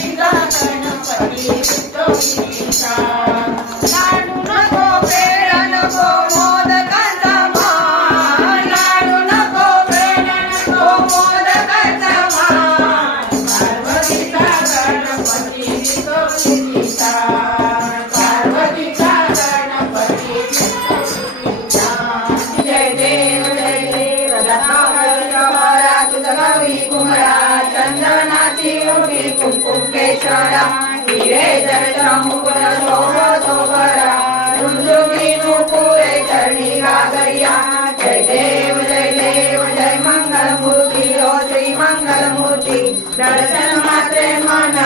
पार्वतीचा गणपती विठ्ठलीचा लाडू नको पेढा नको मोदकाचा मान लाडू नको पेढा नको मोदकाचा मान पार्वतीचा गणपती विठ्ठलीचा पार्वतीचा गणपती विठ्ठलीचा जय देव गौरी कुमरा चंदनाची उभी कुंकुम केशरा हिरे जड मुकुट शोभतो बरा झुंझुनी नुपुरे चरणी गागरिया जय देव जय मंगल मूर्ती ओ श्री मंगल मूर्ती दर्शन मात्रे मन